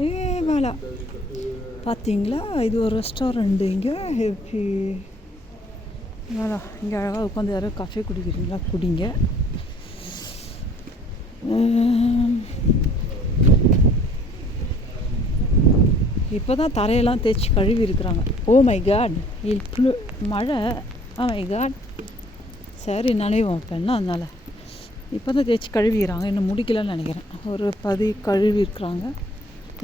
ஏ வேலை பார்த்தீங்களா, இது ஒரு ரெஸ்டாரண்ட்டு. இங்கே ஹெப்பி வேலை. இங்கே அழகாக உட்காந்து யாரும் காஃபி குடிக்கிறீங்களா, குடிங்க. இப்போ தான் தரையெல்லாம் தேய்ச்சி கழுவி இருக்கிறாங்க. ஓ மை காட், மழை. ஓ மை காட், சரி நனைவோம் இப்போ என்ன அதனால். இப்போ தான் தேய்ச்சி கழுவிக்கிறாங்க, இன்னும் முடிக்கலன்னு நினைக்கிறேன். ஒரு பதி கழுவி இருக்கிறாங்க.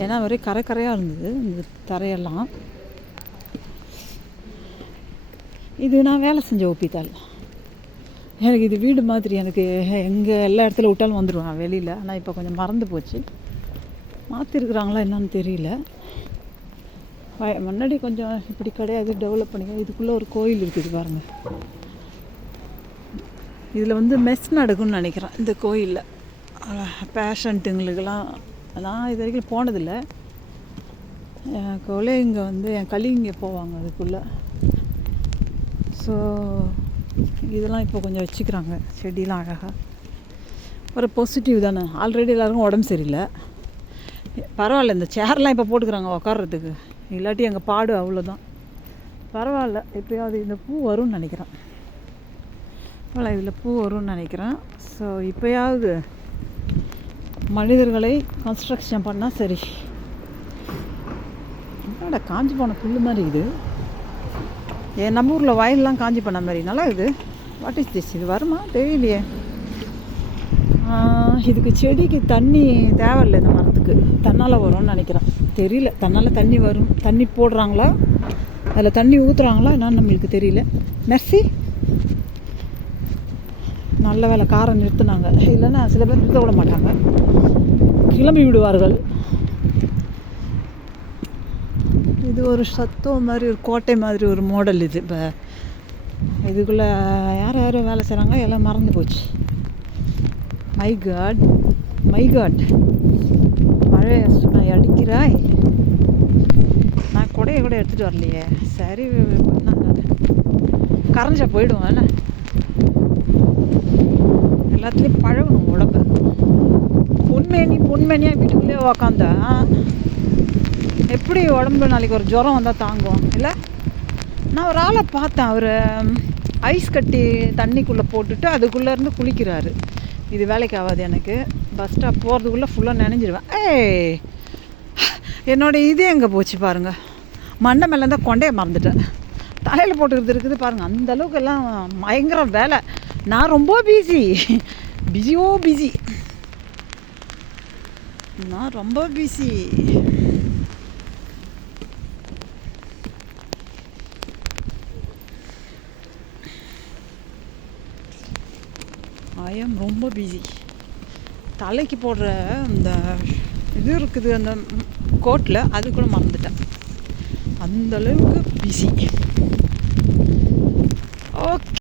ஏன்னா ஒரே கரை கரையாக இருந்தது இந்த தரையெல்லாம். இது நான் வேலை செஞ்ச ஒப்பித்தாள். எனக்கு இது வீடு மாதிரி. எனக்கு எங்கே எல்லா இடத்துல விட்டாலும் வந்துடுவேன் வெளியில். ஆனால் இப்போ கொஞ்சம் மறந்து போச்சு. மாற்றிருக்குறாங்களா என்னன்னு தெரியல. முன்னாடி கொஞ்சம் இப்படி கிடையாது, டெவலப் பண்ணிக்க. இதுக்குள்ளே ஒரு கோயில் இருக்குது பாருங்கள். இதில் வந்து மெஸ் நடக்கும்னு நினைக்கிறேன் இந்த கோயிலில். பேஷண்ட்டுங்களுக்கெல்லாம் நான் இது வரைக்கும் போனதில்லை. என் கொலைங்க வந்து என் கலிங்க போவாங்க அதுக்குள்ளே. ஸோ இதெல்லாம் இப்போ கொஞ்சம் வச்சுக்கிறாங்க, செடியெலாம் அழகாக. ஒரு பாசிட்டிவ் தானே. ஆல்ரெடி எல்லாருக்கும் உடம்பு சரியில்லை. பரவாயில்ல, இந்த சேர்லாம் இப்போ போட்டுக்கிறாங்க உட்கார்றதுக்கு. இல்லாட்டி எங்கள் பாடு அவ்வளோதான். பரவாயில்ல, எப்போயாவது இந்த பூ வரும்னு நினைக்கிறேன். அவ்வளோ இதில் பூ வரும்னு நினைக்கிறேன். ஸோ இப்போயாவது மனிதர்களை கன்ஸ்ட்ரக்ஷன் பண்ணால் சரி. என்னோட காஞ்சி போன புல் மாதிரி இது. நம்ம ஊரில் வயல்லாம் காஞ்சி பண்ண மாதிரி நல்லா இது. What is this? இது வருமா தெரியலையே. இதுக்கு செடிக்கு தண்ணி தேவையில்லை. இந்த மரத்துக்கு தன்னால் வரும்னு நினைக்கிறேன். தெரியல, தன்னால் தண்ணி வரும். தண்ணி போடுறாங்களா, அதில் தண்ணி ஊற்றுறாங்களா என்னன்னு நம்மளுக்கு தெரியல. மெர்சி. நல்ல வேலை காரை நிறுத்தினாங்க, இல்லைன்னா சில பேர் நிறுத்த விட மாட்டாங்க, கிளம்பி விடுவார்கள். இது ஒரு சத்தம் மாதிரி, ஒரு கோட்டை மாதிரி ஒரு மாடல் இது. இப்போ இதுக்குள்ளே யார் யாரும் வேலை செய்கிறாங்க எல்லாம் மறந்து போச்சு. மை காட், மை காட், மழை அடிக்கிறாய். நான் கொடையை கூட எடுத்துகிட்டு வரலையே. சரி, கரைஞ்சா போயிடுவோம். என்ன எல்லாத்துலேயும் பழகணும் உடம்பு. பொன்மேனியாக வீட்டுக்குள்ளேயே உக்காந்தா எப்படி உடம்பு நாளைக்கு ஒரு ஜுரம் வந்தால் தாங்கும் இல்லை? நான் ஒரு ஆளை பார்த்தேன், அவர் ஐஸ் கட்டி தண்ணிக்குள்ளே போட்டுட்டு அதுக்குள்ளேருந்து குளிக்கிறாரு. இது வேலைக்கு ஆகாது எனக்கு. பஸ் ஸ்டாப் போகிறதுக்குள்ளே ஃபுல்லாக நினைஞ்சிருவேன். என்னோடய இது எங்கே போச்சு பாருங்கள். மண்டை மேலே இருந்தால் கொண்டையை மறந்துட்டேன். தலையில் போட்டுக்கிறது இருக்குது பாருங்கள். அந்தளவுக்கு எல்லாம் பயங்கர வேலை. நான் ரொம்ப பிஸி. நான் ரொம்ப பிஸி. ஐ எம் ரொம்ப பிஸி. தலைக்கு போடுற அந்த இது இருக்குது அந்த கோட்டில், அது கூட மறந்துட்டேன். அந்தளவுக்கு பிஸி.